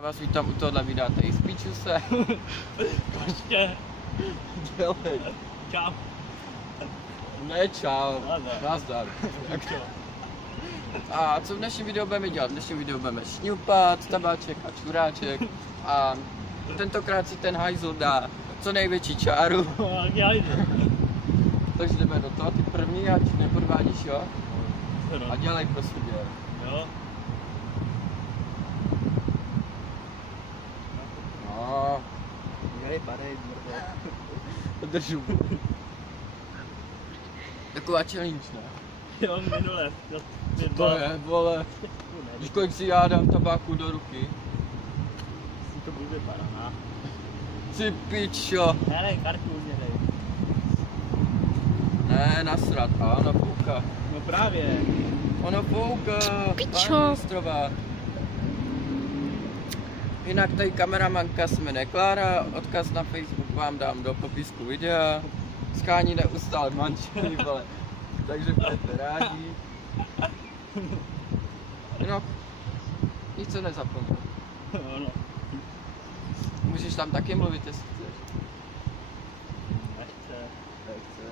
Já vás vítám u tohohle videa, tady spíču se. Koště. Dělej. Čau. Ne čau. Nazdar. Nazdar. A co v dnešním videu budeme dělat? V dnešním videu budeme šňupat, tabáček a čuráček. A tentokrát si ten hajzl dá co největší čáru. Takže jdeme do toho, ty první, ať nepodvádíš, jo? A dělej prosím, dělej. Jo. No. Dělej, padej, mrdo. Držu. Taková challenge, ne? Jo, minule. To je, vole. Víš, kolik si já dám tabáku do ruky? Si to bude paraná. Ty pičo. Ne, kartu už dej. Ne, nasrat. A ono fouká. No právě. Ono fouká. Pičo. Paní mistrová. Jinak tady kameramanka se jmenuje Klára, odkaz na Facebook vám dám do popisku videa. Skání neustále manželí, vole. Takže budete rádi. No, nic se nezapomněl. No. Můžeš tam taky mluvit, jestli chceš. Nechce. Nechce.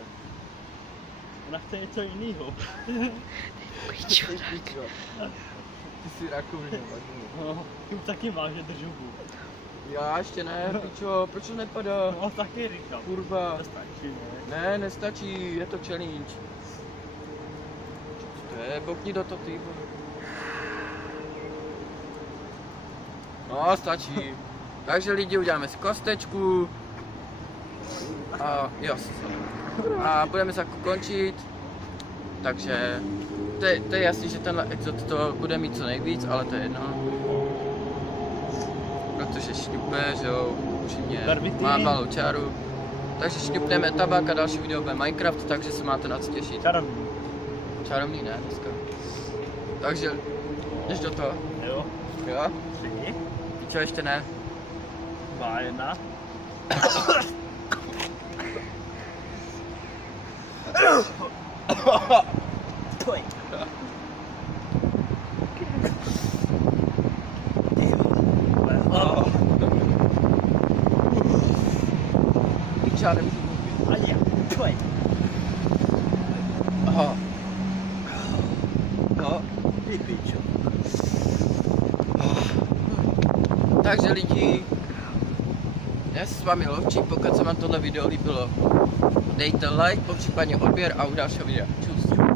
Ona chce něco jiného. Ty jsi rakovina. No, ty už taky máš, že držu hůb. Já ještě ne, pičo, proč to nepadá? No, taky říkám. Kurva. To stačí, ne? Ne, nestačí, je to challenge. Co to je? Bokni do toho, ty vole. No, stačí. Takže lidi, uděláme si kostečku. A jo. A budeme se končit. Takže to je jasný, že tenhle exot to bude mít co nejvíc, ale to je jedno. Protože šňupe, že jo, upřímně má malou čáru. Takže šňupneme tabák a další video bude Minecraft, takže se máte na co těšit. Čarovný. Čarovný ne, dneska. Takže, jdeš do toho? Jo. Jo? 3. Čo ještě ne? 2, 1. Tvoj. Piča, nemůžu mluvit. Ani já. Tvoj. Aha. No. Ty pičo. Takže lidi, já se s vámi loučím, pokud se vám tohle video líbilo, dejte like, popřípadně odběr a u dalšího videa. Čus.